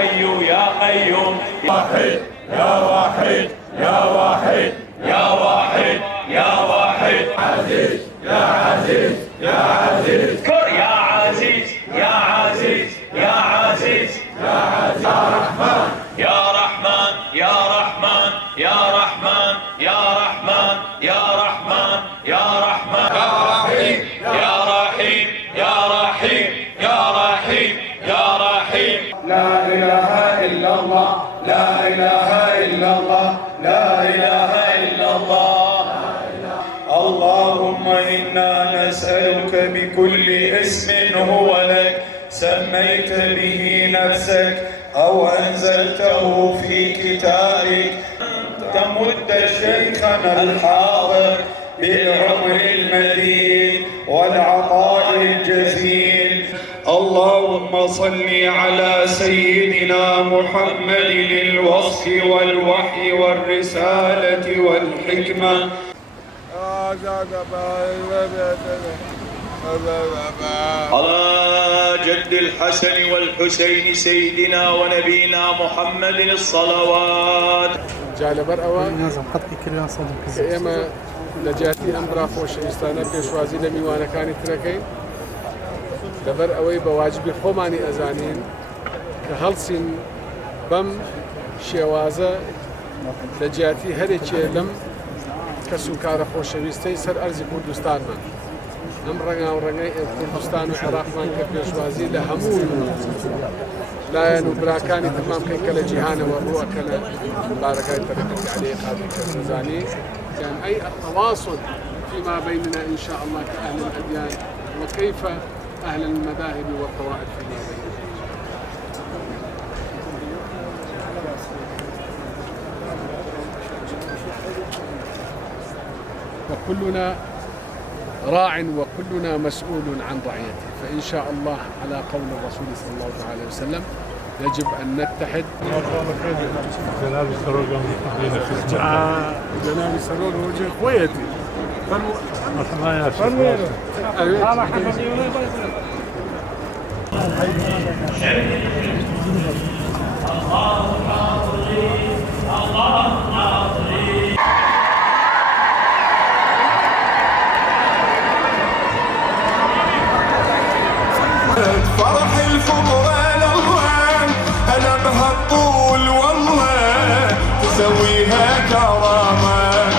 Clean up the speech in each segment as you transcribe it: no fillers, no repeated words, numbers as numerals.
حي يا قيوم واحد يا واحد يا واحد يا واحد يا واحد عزيز يا عزيز يا عزيز يا عزيز يا عزيز يا عزيز يا عزيز يا رحمن يا رحمن يا رحمن يا رحمن يا رحمن يا رحمن يا رحيم يا رحيم يا رحيم يا رحيم يا رحيم لا إله إلا الله لا إله إلا الله لا إله إلا الله اللهم إنا نسألك بكل اسم هو لك سميت به نفسك أو أنزلته في كتابك تمد شيخنا الحاضر بالعمر المديد والعطاء الجزيل اللهم صل على سيدنا محمد الوصف والوحي والرسالة والحكمة على جد الحسن والحسين سيدنا ونبينا محمد الصلوات جالبر أوان إما لجاتي أمرا خوش إستانا بيشوازي لميوانا كانت تركين لبر أوي بواجب خوماني أزانين كهلسين بم شوازة لجاتي هريكي لم كسوكار خوش ويستي سر أرزي كردستان من أم رنگا ورنگي كردستان وعراق من كبيشوازي لهمون لا ينبراكاني تمام كلا جهانا والروح كلا باركاي تركت عليه قاضي كالزاني يعني أي التواصل فيما بيننا إن شاء الله كأهل الأديان وكيف أهل المذاهب والطوائف فيما بيننا وكلنا راع وكلنا مسؤول عن رعيته فإن شاء الله على قول الرسول صلى الله عليه وسلم يجب أن نتحد. جناب السرور جناب السرور وجه خويتي فرح الفضل الله انا بهالطول والله تسويها كرامه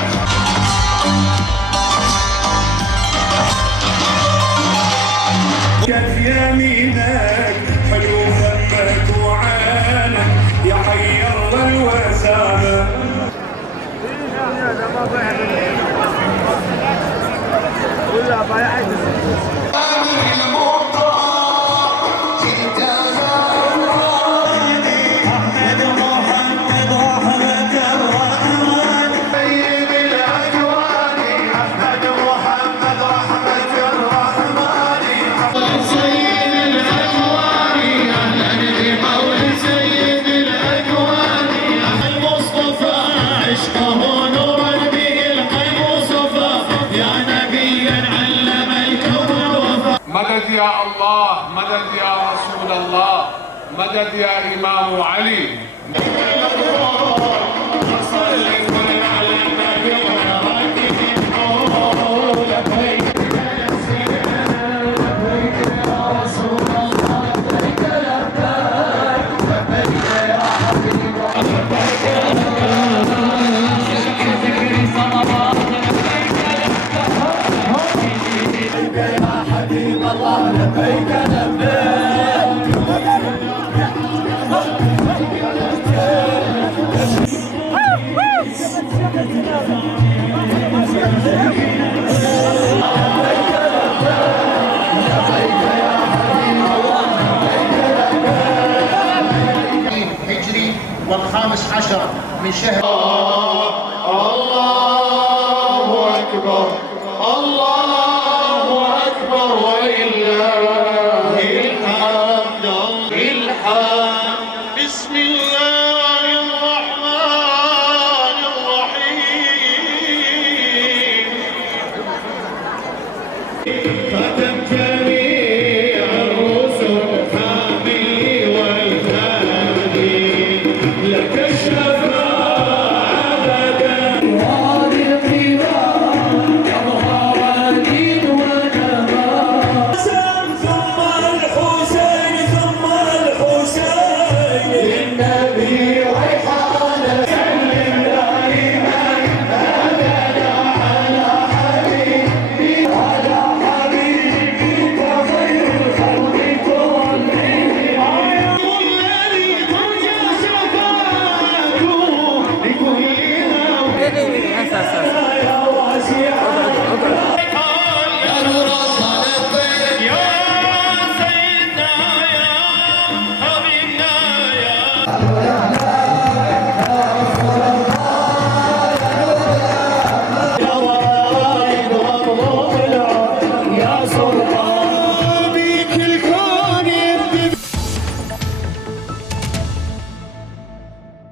كف يمينك حلو فمك وعينك يا حي الله الوسامه ولا بايع مدد يا الله مدد يا رسول الله مدد يا إمام علي هجري والخامس عشر من شهر الله أكبر الله أكبر ولله الحمد بسم الله